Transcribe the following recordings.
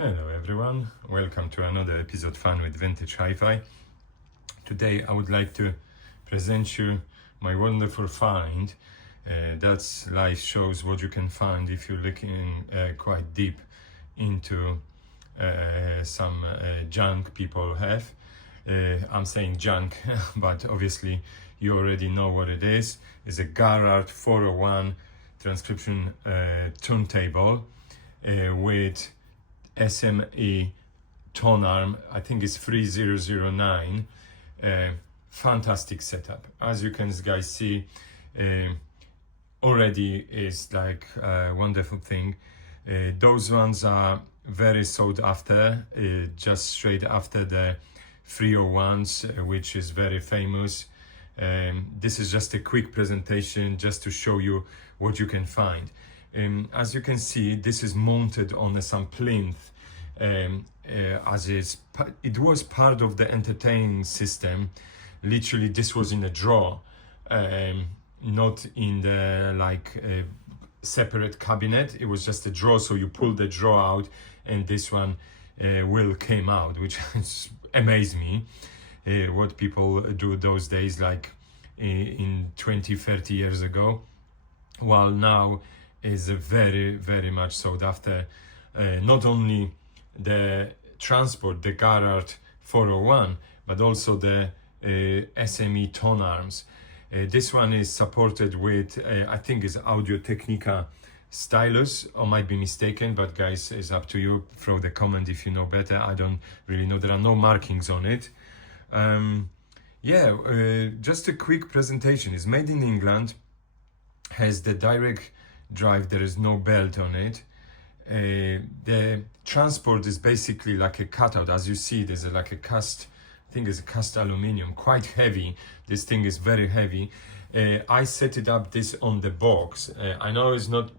Hello everyone, welcome to another episode Fun with Vintage Hi-Fi. Today I would like to present you my wonderful find. That live shows what you can find if you're looking quite deep into some junk people have. I'm saying junk, but obviously you already know what it is. It's a Garrard 401 transcription turntable with SME tone arm. I think it's 3009. Fantastic setup. As you can guys see, already is like a wonderful thing. Those ones are very sought after, just straight after the 301s, which is very famous. This is just a quick presentation just to show you what you can find. As you can see, this is mounted on some plinth, as it was part of the entertaining system. Literally, this was in a drawer, not in the separate cabinet. It was just a drawer, so you pull the drawer out and this one will came out, which amazed me. What people do those days, like in 20-30 years ago, while now is very much sought after. Not only the transport, the Garrard 401, but also the SME tone arms. This one is supported with I think it's Audiotechnics stylus, or might be mistaken, but guys, it's up to you. Throw the comment if you know better. I don't really know. There are no markings on it. Just a quick presentation. It's made in England, has the direct drive. There is no belt on it. The transport is basically like a cutout. As you see, there's like a cast, I think it's a cast aluminium, quite heavy. This thing is very heavy. I set it up this on the box. I know it's not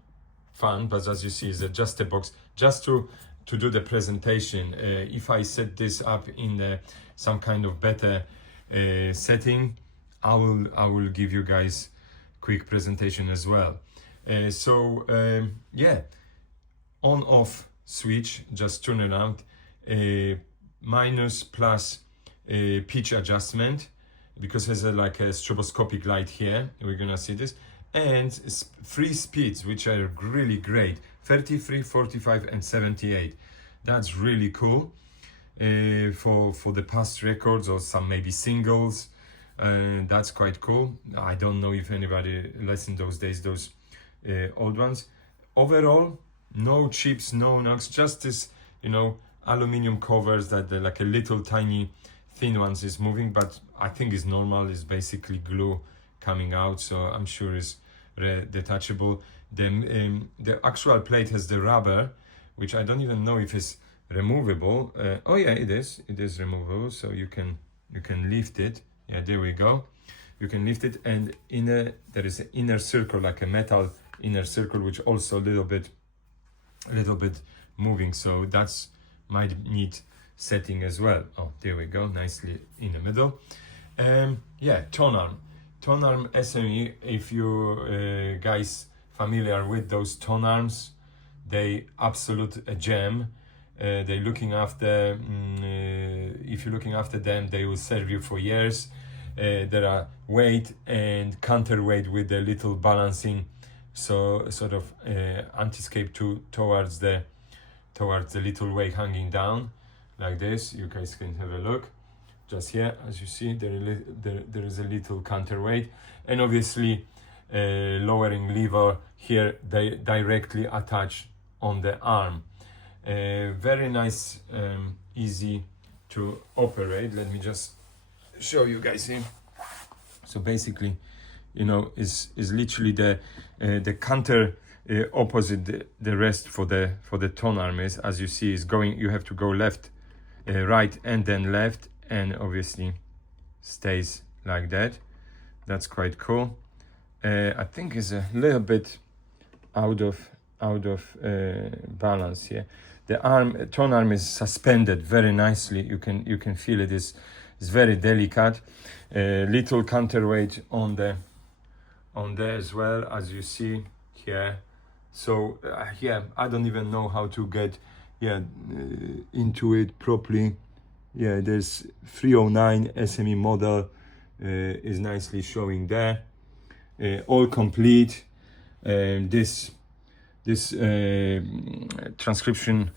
fun, but as you see, it's just a box, just to do the presentation. If I set this up in some kind of better setting, I will give you guys quick presentation as well. On off switch, just turn around, minus plus pitch adjustment, because there's like a stroboscopic light here. We're gonna see this, and three speeds which are really great: 33, 45 and 78. That's really cool for the past records or some maybe singles. That's quite cool. I don't know if anybody listened those days, those old ones. Overall, no chips, no knocks, just this, aluminium covers that they're like a little tiny thin ones is moving, but I think it's normal. It's basically glue coming out, so I'm sure it's detachable. The actual plate has the rubber, which I don't even know if it's removable. Oh yeah, it is removable, so you can lift it. Yeah, there we go. You can lift it, and there is an inner circle, like a metal inner circle, which also a little bit moving, so that's might need setting as well. Oh, there we go, nicely in the middle. Tone arm SME. If you guys familiar with those tone arms, they absolute gem. They looking after, if you're looking after them, they will serve you for years. There are weight and counterweight with the little balancing, so sort of anti-escape towards the little weight hanging down like this. You guys can have a look. Just here, as you see, there is a little counterweight, and obviously lowering lever here, they directly attach on the arm. Very nice, easy to operate. Let me just show you guys here. So basically, is literally the counter opposite the rest for the tone arm is, as you see, is going. You have to go left, right, and then left, and obviously stays like that. That's quite cool. I think it's a little bit out of balance here. The tone arm is suspended very nicely. You can feel it is very delicate. Little counterweight on there as well, as you see here. So I don't even know how to get into it properly. Yeah, there's 309 SME model is nicely showing there. All complete. This transcription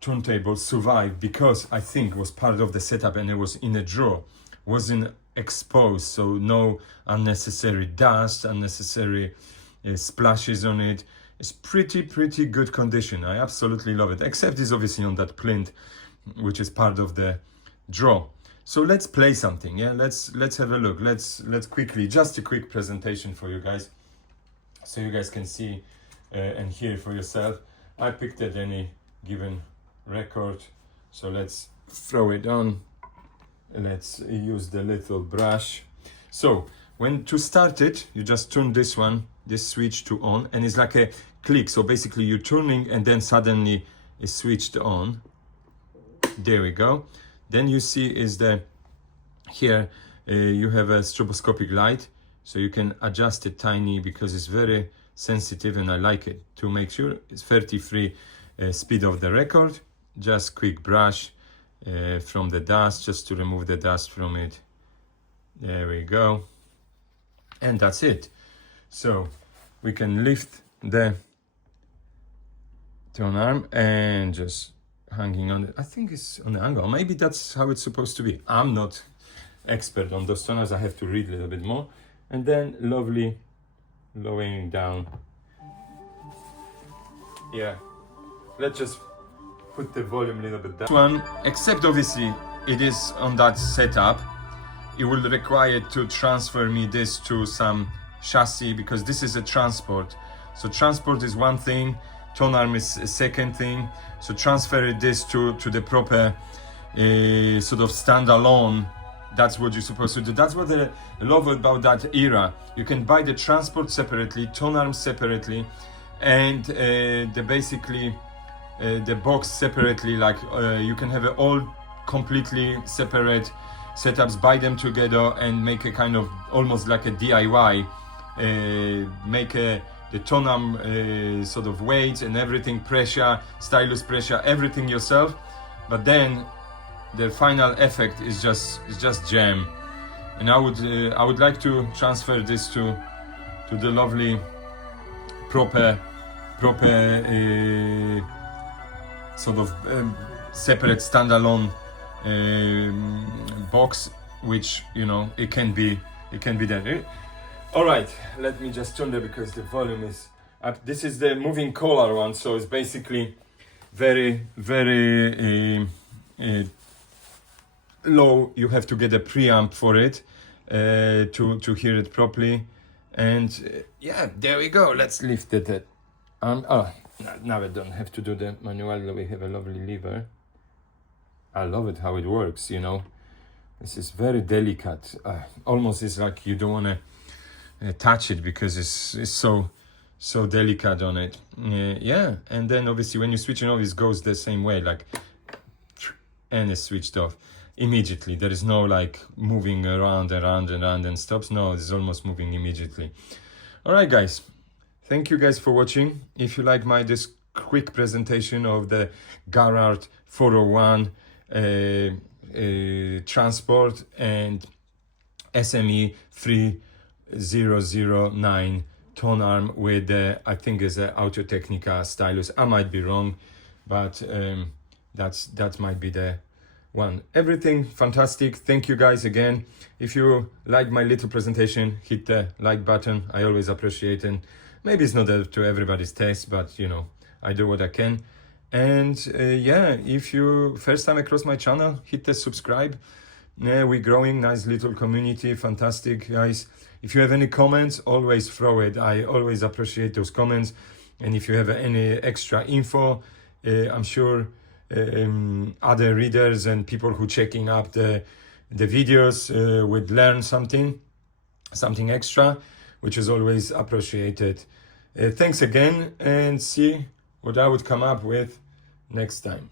turntable survived because I think was part of the setup and it was in a drawer, wasn't exposed, so no unnecessary dust, unnecessary splashes on it. It's pretty good condition. I absolutely love it, except it's obviously on that plinth, which is part of the drawer. So let's play something. Yeah, let's have a look. Let's quickly, just a quick presentation for you guys, so you guys can see and hear for yourself. I picked at any given record, so let's throw it on. Let's use the little brush. So when to start it, you just turn this switch to on, and it's like a click. So basically you're turning and then suddenly it's switched on. There we go. Then you see is the here you have a stroboscopic light, so you can adjust it tiny because it's very sensitive, and I like it to make sure it's 33 speed of the record. Just quick brush from the dust, just to remove the dust from it. There we go, and that's it. So we can lift the tone arm and just hanging on it. I think it's on the angle. Maybe that's how it's supposed to be. I'm not expert on those toners. I have to read a little bit more. And then lovely lowering down. Yeah, let's just put the volume a little bit down. This one, except obviously it is on that setup, it will require to transfer me this to some chassis, because this is a transport. So transport is one thing, tone arm is a second thing. So transfer this to the proper sort of standalone. That's what you're supposed to do. That's what I love about that era. You can buy the transport separately, tone arm separately, and the box separately. Like you can have all completely separate setups, buy them together and make a kind of almost like a DIY. Make the tone arm sort of weight and everything, pressure, stylus pressure, everything yourself. But then the final effect is just jam. And I would like to transfer this to the lovely proper sort of separate standalone box, which, you know, it can be done. All right, let me just turn there because the volume is up. This is the moving collar one, so it's basically very low. You have to get a preamp for it to hear it properly. And yeah, there we go. Let's lift it. Now I don't have to do the manual. We have a lovely lever. I love it how it works, you know. This is very delicate. Almost it's like you don't want to touch it because it's so delicate on it. Yeah, and then obviously when you switch it off, it goes the same way, like, and it's switched off immediately. There is no like moving around and stops. No, it's almost moving immediately. All right, guys, thank you guys for watching. If you like this quick presentation of the Garrard 401 transport and SME 3009 tone arm with I think is a Audiotechnics stylus. I might be wrong, but that might be the one. Everything fantastic. Thank you guys again. If you like my little presentation, hit the like button. I always appreciate it. Maybe it's not to everybody's taste, but you know, I do what I can. And yeah, if you first time across my channel, hit the subscribe. Yeah, we're growing, nice little community, fantastic guys. If you have any comments, always throw it. I always appreciate those comments. And if you have any extra info, I'm sure other readers and people who checking up the videos would learn something extra, which is always appreciated. Thanks again, and see what I would come up with next time.